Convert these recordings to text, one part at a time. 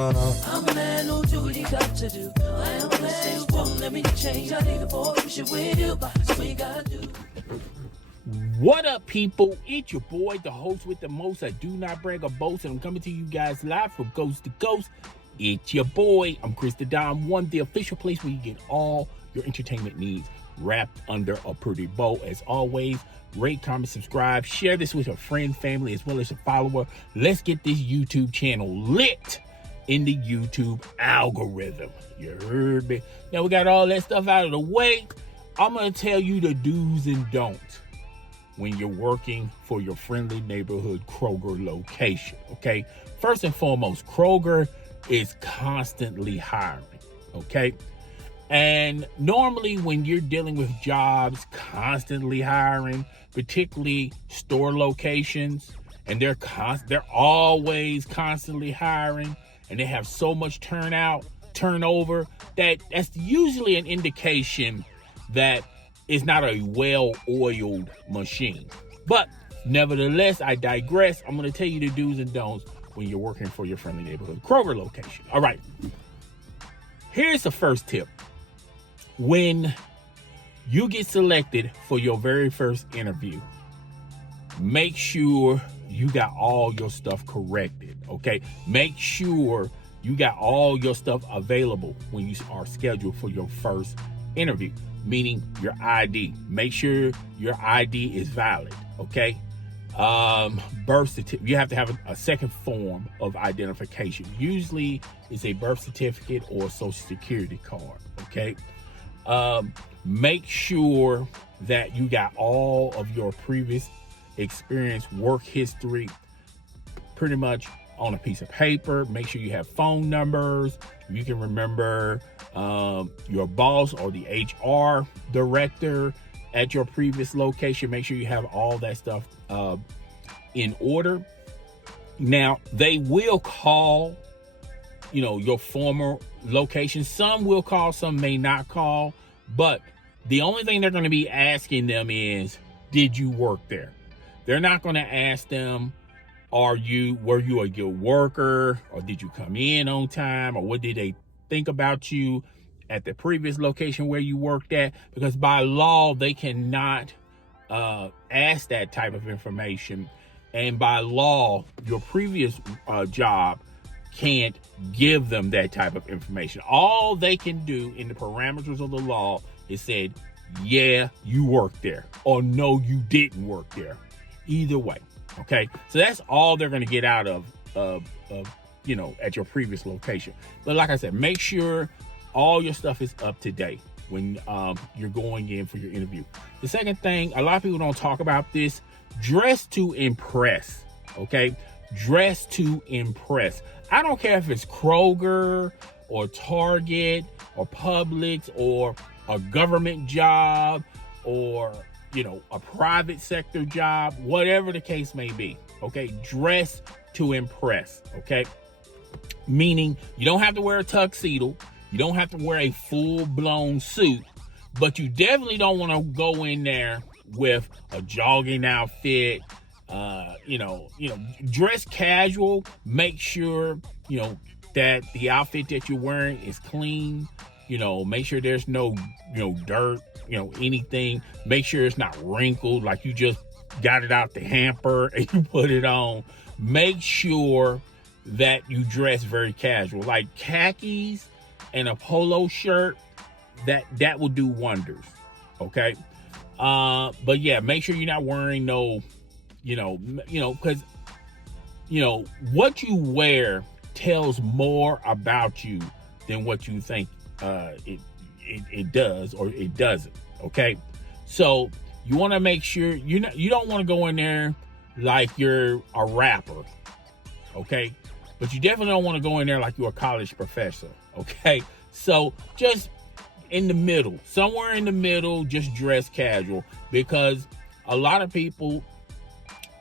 going on? I'm a man who do what he got to do. I am a man who won't let me change. I need a boy who should win you, but that's what you gotta do. What up, people? It's your boy, the host with the most. I do not brag or boast, and I'm coming to you guys live from coast to coast. It's your boy. I'm Chris the Dom One, the official place where you get all your entertainment needs wrapped under a pretty bow. As always, rate, comment, subscribe, share this with a friend, family, as well as a follower. Let's get this YouTube channel lit in the YouTube algorithm. You heard me? Now we got all that stuff out of the way. I'm going to tell you the do's and don'ts when you're working for your friendly neighborhood Kroger location, okay? First and foremost, Kroger is constantly hiring, okay? And normally when you're dealing with jobs constantly hiring, particularly store locations, and they're always constantly hiring, and they have so much turnover, that's usually an indication that it's not a well-oiled machine. But nevertheless, I digress. I'm going to tell you the do's and don'ts when you're working for your friendly neighborhood Kroger location. All right. Here's the first tip. When you get selected for your very first interview, make sure you got all your stuff corrected, okay? Make sure you got all your stuff available when you are scheduled for your first interview, meaning your ID. Make sure your ID is valid, okay? Birth certificate. You have to have a second form of identification. Usually it's a birth certificate or a social security card, okay? Make sure that you got all of your previous experience, work history, pretty much on a piece of paper. Make sure you have phone numbers. You can remember your boss or the HR director at your previous location. Make sure you have all that stuff in order. Now, they will call, your former location. Some will call, some may not call, but the only thing they're going to be asking them is, did you work there? They're not going to ask them, were you a good worker, or did you come in on time, or what did they think about you at the previous location where you worked at? Because by law, they cannot ask that type of information. And by law, your previous job can't give them that type of information. All they can do in the parameters of the law is say, yeah, you worked there, or no, you didn't work there. Either way, okay? So that's all they're going to get out of at your previous location. But like I said, make sure all your stuff is up to date when you're going in for your interview. The second thing, a lot of people don't talk about this, dress to impress, okay? Dress to impress. I don't care if it's Kroger or Target or Publix or a government job or, a private sector job, whatever the case may be, okay? Dress to impress, okay? Meaning you don't have to wear a tuxedo. You don't have to wear a full-blown suit, but you definitely don't want to go in there with a jogging outfit. Dress casual. Make sure, that the outfit that you're wearing is clean. Make sure there's no, dirt, anything. Make sure it's not wrinkled, like you just got it out the hamper and you put it on. Make sure that you dress very casual, like khakis and a polo shirt. That will do wonders. Okay. But yeah, make sure you're not wearing no, because, what you wear tells more about you than what you think it does or it doesn't. Okay. So you want to make sure you don't want to go in there like you're a rapper. Okay. But you definitely don't want to go in there like you're a college professor. Okay. So just in the middle, somewhere in the middle, just dress casual, because a lot of people,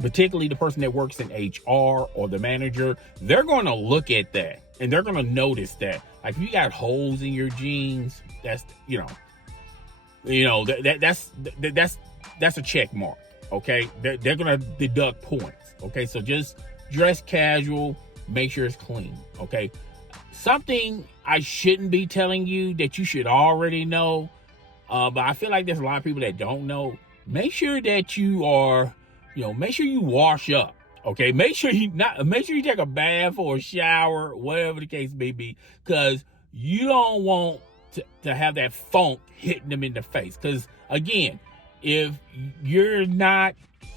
particularly the person that works in HR or the manager, they're going to look at that and they're going to notice that. Like if you got holes in your jeans, that's that's a check mark. Okay, they're going to deduct points. Okay, so just dress casual, make sure it's clean. Okay, something I shouldn't be telling you that you should already know, but I feel like there's a lot of people that don't know. Make sure that you are, make sure you wash up. Okay, make sure you take a bath or a shower, whatever the case may be, because you don't want to have that funk hitting them in the face. Because again, if you're not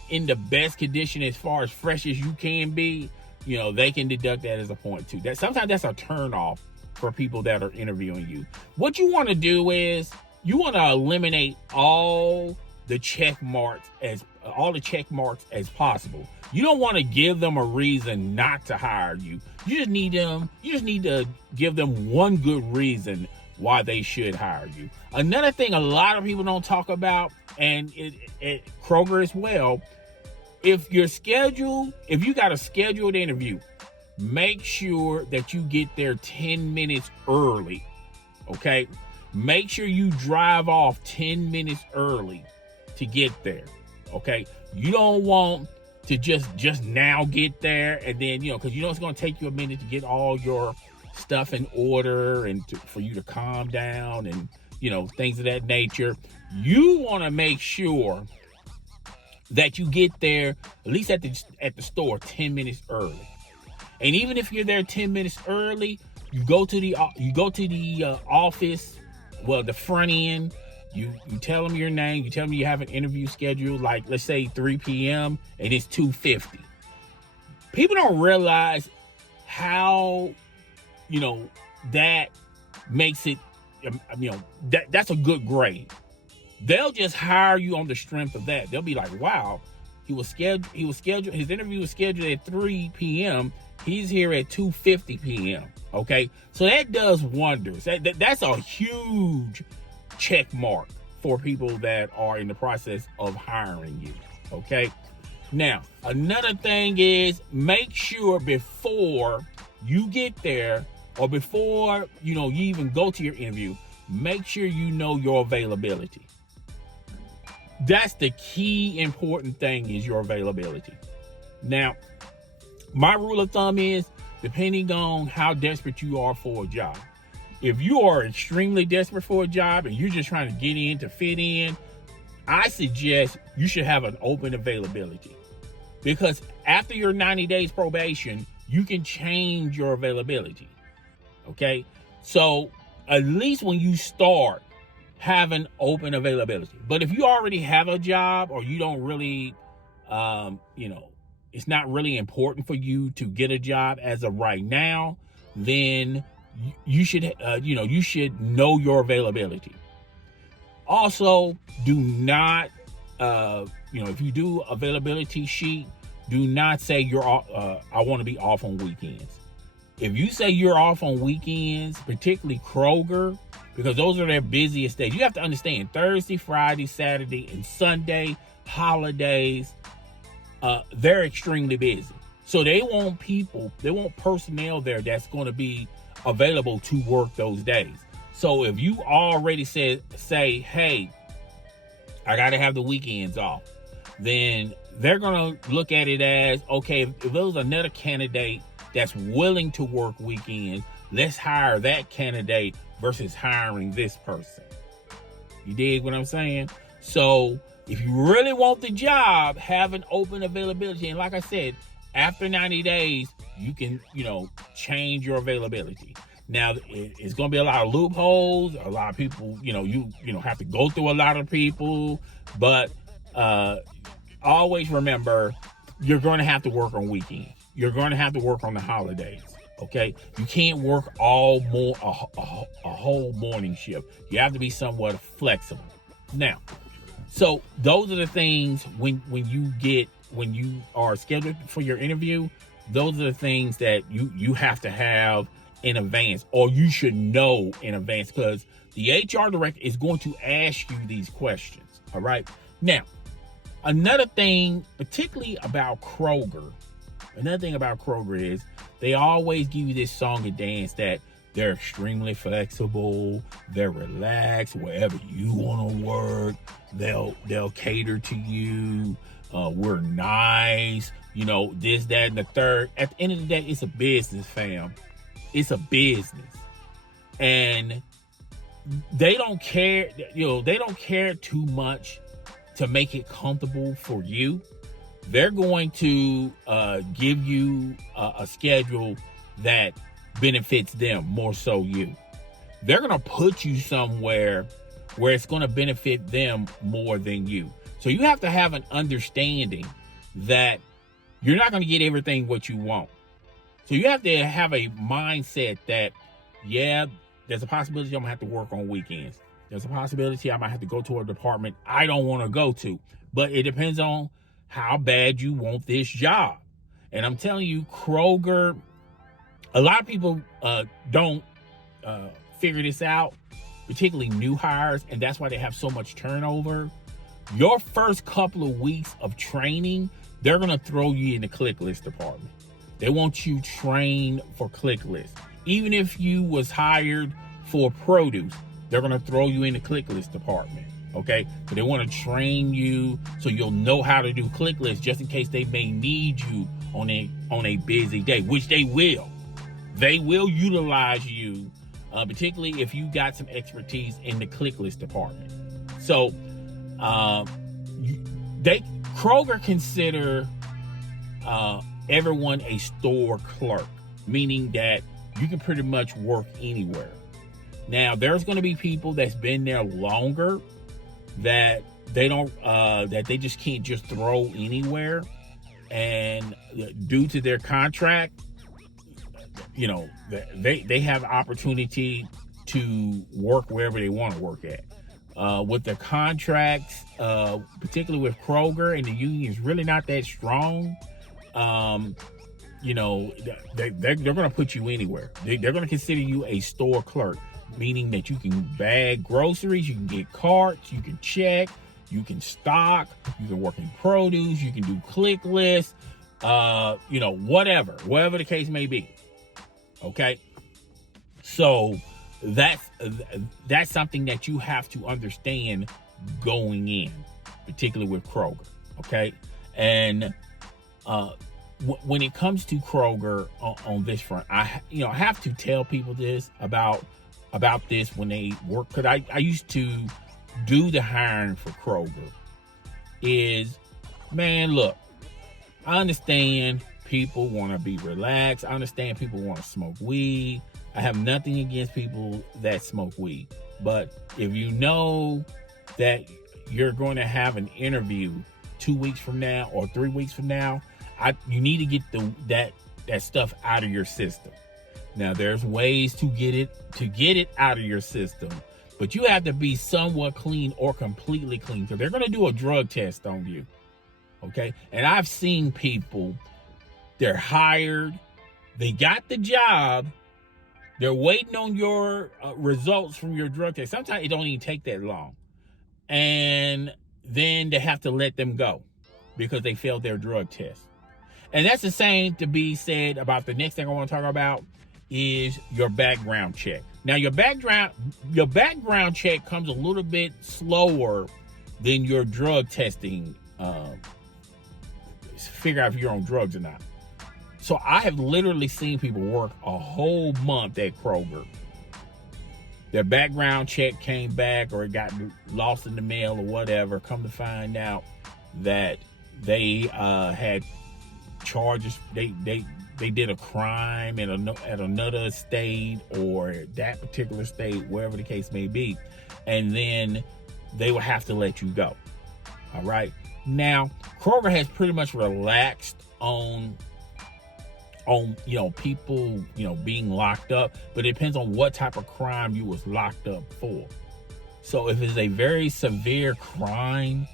in the best condition as far as fresh as you can be, they can deduct that as a point too. That sometimes that's a turn off for people that are interviewing you. What you want to do is you want to eliminate all the check marks as possible. You don't want to give them a reason not to hire you. You just need to give them one good reason why they should hire you. Another thing a lot of people don't talk about, and at Kroger as well, if you got a scheduled interview, make sure that you get there 10 minutes early. Okay? Make sure you drive off 10 minutes early to get there. Okay? You don't want to just now get there and then, because it's going to take you a minute to get all your stuff in order and for you to calm down and, things of that nature. You want to make sure that you get there at least at the store 10 minutes early. And even if you're there 10 minutes early, you go to the office, well, the front end. You tell them your name. You tell them you have an interview scheduled, like let's say 3 p.m. and it's 2:50. People don't realize how, that makes it, that's a good grade. They'll just hire you on the strength of that. They'll be like, wow, his interview was scheduled at 3 p.m. He's here at 2:50 p.m. Okay. So that does wonders. That's a huge check mark for people that are in the process of hiring you. Okay. Now, another thing is make sure before you get there or before, you even go to your interview, make sure you know your availability. That's the key important thing is your availability. Now, my rule of thumb is depending on how desperate you are for a job. If you are extremely desperate for a job and you're just trying to get in to fit in, I suggest you should have an open availability. Because after your 90 days probation, you can change your availability. Okay? So at least when you start, have an open availability. But if you already have a job or you don't really, it's not really important for you to get a job as of right now, then you should know your availability. Also, do not, if you do availability sheet, do not say I want to be off on weekends. If you say you're off on weekends, particularly Kroger, because those are their busiest days. You have to understand Thursday, Friday, Saturday, and Sunday, holidays, they're extremely busy. So they want personnel there that's going to be available to work those days. So if you already say, hey, I got to have the weekends off, then they're going to look at it as, okay, if there's another candidate that's willing to work weekends, let's hire that candidate versus hiring this person. You dig what I'm saying? So if you really want the job, have an open availability. And like I said, after 90 days, you can, change your availability. Now, it's going to be a lot of loopholes. A lot of people, you have to go through a lot of people. But always remember, you're going to have to work on weekends. You're going to have to work on the holidays. Okay, you can't work a whole morning shift. You have to be somewhat flexible. Now, so those are the things when you are scheduled for your interview. Those are the things that you have to have in advance, or you should know in advance, because the HR director is going to ask you these questions. All right. Now, another thing, particularly about Kroger. Another thing about Kroger is they always give you this song and dance that they're extremely flexible, they're relaxed, wherever you want to work, they'll cater to you, we're nice, this, that, and the third. At the end of the day, it's a business, fam. It's a business. And they don't care, they don't care too much to make it comfortable for you. They're going to give you a schedule that benefits them more so you. They're going to put you somewhere where it's going to benefit them more than you. So you have to have an understanding that you're not going to get everything what you want. So you have to have a mindset that, yeah, there's a possibility I'm going to have to work on weekends. There's a possibility I might have to go to a department I don't want to go to. But it depends on how bad you want this job. And I'm telling you, Kroger, a lot of people don't figure this out, particularly new hires, and that's why they have so much turnover. Your first couple of weeks of training, they're going to throw you in the click list department. They want you trained for click list. Even if you was hired for produce, they're going to throw you in the click list department. Okay, so they want to train you so you'll know how to do click lists, just in case they may need you on a busy day, which they will. They will utilize you, particularly if you got some expertise in the click list department. So, Kroger consider everyone a store clerk, meaning that you can pretty much work anywhere. Now, there's going to be people that's been there longer that they don't that they just can't just throw anywhere, and due to their contract, they have opportunity to work wherever they want to work at. With the contracts, particularly with Kroger, and the union is really not that strong. They're going to put you anywhere. They're going to consider you a store clerk, meaning that you can bag groceries, you can get carts, you can check, you can stock, you can work in produce, you can do click lists, whatever the case may be. Okay, so that's something that you have to understand going in, particularly with Kroger. Okay, and when it comes to Kroger on this front, I have to tell people this about this when they work, because I used to do the hiring for Kroger. Look, I understand people want to be relaxed. I understand people want to smoke weed. I have nothing against people that smoke weed. But if you know that you're going to have an interview 2 weeks from now or 3 weeks from now, you need to get that stuff out of your system. Now, there's ways to get it out of your system, but you have to be somewhat clean or completely clean. So they're going to do a drug test on you. Okay. And I've seen people, they're hired, they got the job, they're waiting on your results from your drug test. Sometimes it don't even take that long. And then they have to let them go because they failed their drug test. And that's the same to be said about the next thing I want to talk about is your background check. Now, your background check comes a little bit slower than your drug testing. Figure out if you're on drugs or not. So I have literally seen people work a whole month at Kroger. Their background check came back, or it got lost in the mail or whatever. Come to find out that they had charges. They did a crime at another state, or that particular state, wherever the case may be, and then they will have to let you go. All right. Now, Kroger has pretty much relaxed on people being locked up, but it depends on what type of crime you was locked up for. So if it's a very severe crime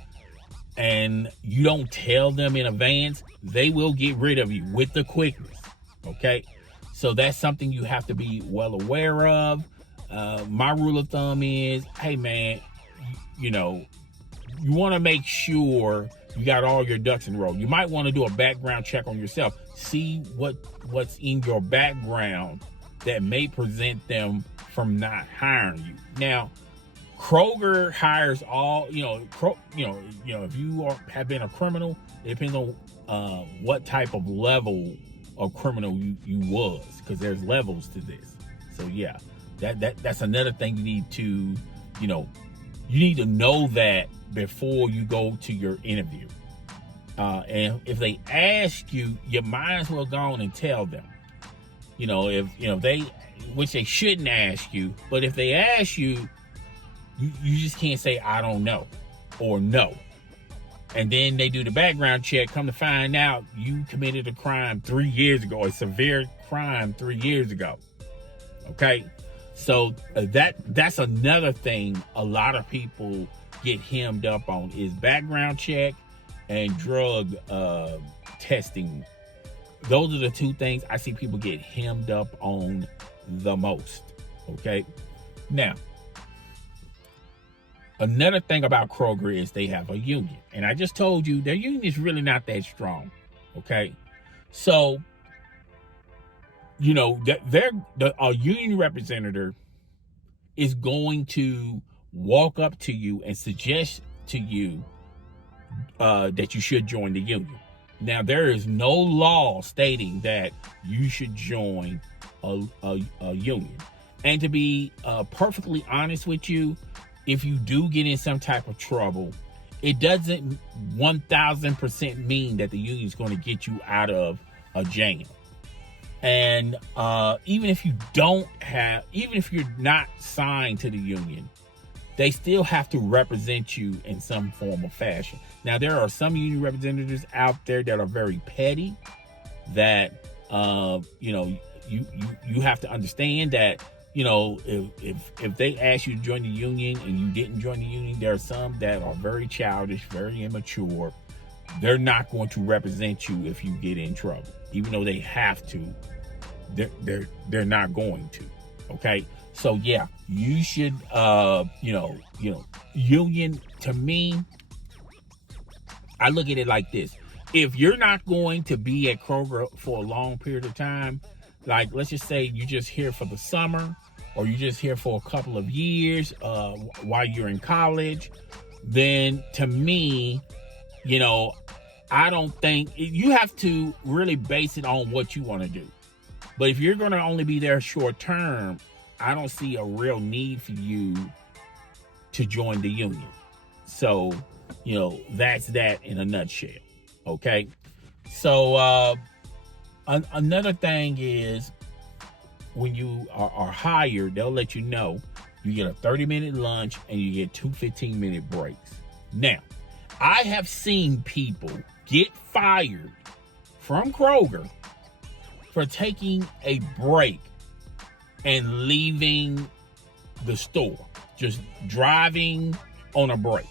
and you don't tell them in advance, they will get rid of you with the quickness. Okay, so that's something you have to be well aware of. My rule of thumb is, hey man, you want to make sure you got all your ducks in a row. You might want to do a background check on yourself. See what's in your background that may prevent them from not hiring you. Now, Kroger hires all, if you have been a criminal, it depends on what type of level a criminal you was, because there's levels to this. So yeah, that's another thing you need to, you need to know that before you go to your interview. And if they ask you, you might as well go on and tell them. If they, which they shouldn't ask you, but if they ask you, you just can't say I don't know or no. And then they do the background check, come to find out you committed a crime 3 years ago, a severe crime 3 years ago. Okay? So that's another thing a lot of people get hemmed up on is background check and drug testing. Those are the two things I see people get hemmed up on the most. Okay? Now, another thing about Kroger is they have a union. And I just told you their union is really not that strong. Okay? So, a union representative is going to walk up to you and suggest to you that you should join the union. Now, there is no law stating that you should join a union. And to be perfectly honest with you, if you do get in some type of trouble, it doesn't 1000% mean that the union is going to get you out of a jam. And even if you're not signed to the union, they still have to represent you in some form or fashion. Now, there are some union representatives out there that are very petty, that you have to understand that, if they ask you to join the union and you didn't join the union, there are some that are very childish, very immature. They're not going to represent you if you get in trouble, even though they have to. They're not going to. Okay, so yeah, you should union. To me, I look at it like this: if you're not going to be at Kroger for a long period of time, like let's just say you're just here for the summer, or you're just here for a couple of years while you're in college, then to me, I don't think you have to really base it on what you want to do. But if you're going to only be there short term, I don't see a real need for you to join the union. So, that's that in a nutshell. Okay. So, another thing is when you are hired, they'll let you know you get a 30-minute lunch and you get 2 15-minute breaks. Now, I have seen people get fired from Kroger for taking a break and leaving the store, just driving on a break.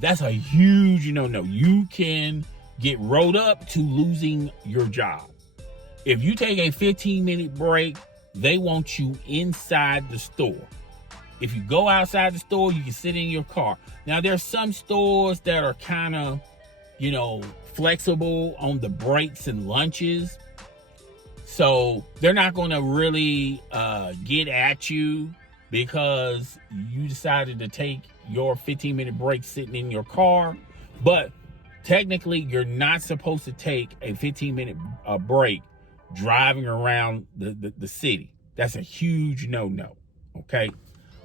That's a huge no-no. You can get rolled up to losing your job. If you take a 15-minute break, they want you inside the store. If you go outside the store, you can sit in your car. Now, there's some stores that are kind of, flexible on the breaks and lunches. So they're not going to really get at you because you decided to take your 15-minute break sitting in your car. But technically, you're not supposed to take a 15-minute break driving around the city. That's a huge no-no. Okay?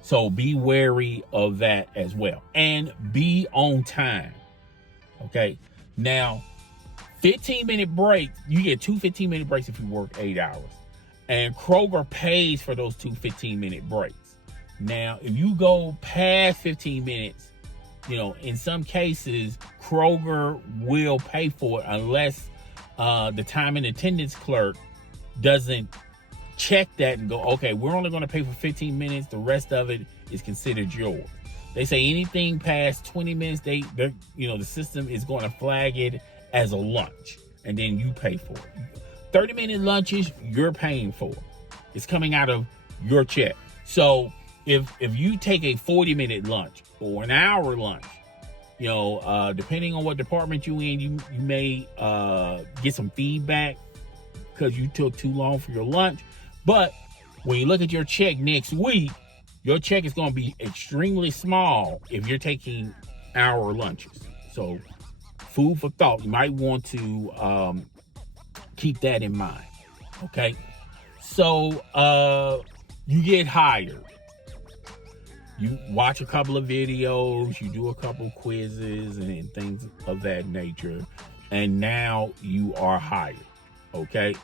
So be wary of that as well. And be on time. Okay? Now, 15-minute breaks, you get 2 15-minute breaks if you work 8 hours. And Kroger pays for those 2 15-minute breaks. Now, if you go past 15 minutes, in some cases, Kroger will pay for it unless the time and attendance clerk doesn't check that and go, okay, we're only going to pay for 15 minutes. The rest of it is considered yours. They say anything past 20 minutes, the system is going to flag it as a lunch, and then you pay for it. 30-minute lunches, you're paying for. It's coming out of your check. So if you take a 40-minute lunch or an hour lunch, depending on what department you're in, you may get some feedback because you took too long for your lunch. But when you look at your check next week, your check is going to be extremely small if you're taking hour lunches. So food for thought. You might want to keep that in mind. Okay. So you get hired. You watch a couple of videos, you do a couple quizzes and things of that nature, and now you are hired. Okay.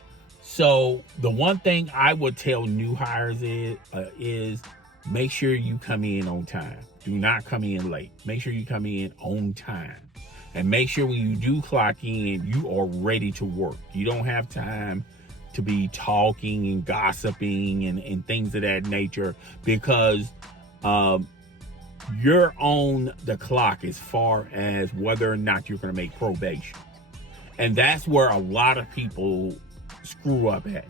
So the one thing I would tell new hires is make sure you come in on time. Do not come in late. Make sure you come in on time. And make sure when you do clock in, you are ready to work. You don't have time to be talking and gossiping and things of that nature, because you're on the clock as far as whether or not you're going to make probation. And that's where a lot of people screw up at.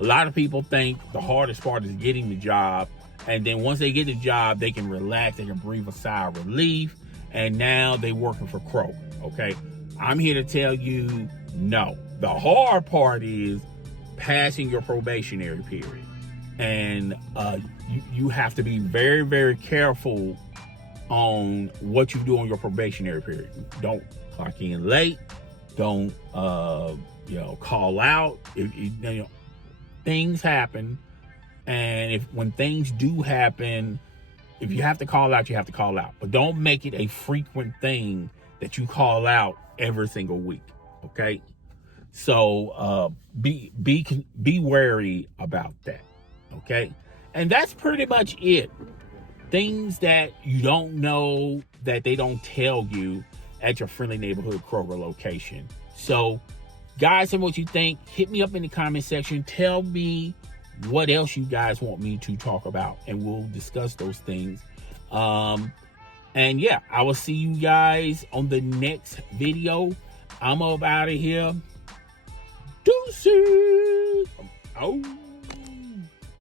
A lot of people think the hardest part is getting the job. And then once they get the job, they can relax, they can breathe a sigh of relief. And now they're working for Kroger, okay? I'm here to tell you, no. The hard part is passing your probationary period. And you have to be very, very careful on what you do on your probationary period. Don't clock in late. Don't call out. Things happen, and when things do happen, if you have to call out, you have to call out. But don't make it a frequent thing that you call out every single week. Okay, so be wary about that. Okay, and that's pretty much it. Things that you don't know that they don't tell you at your friendly neighborhood Kroger location. So, guys, and what you think, hit me up in the comment section. Tell me what else you guys want me to talk about, and we'll discuss those things. And yeah, I will see you guys on the next video. I'm up out of here. Deuces.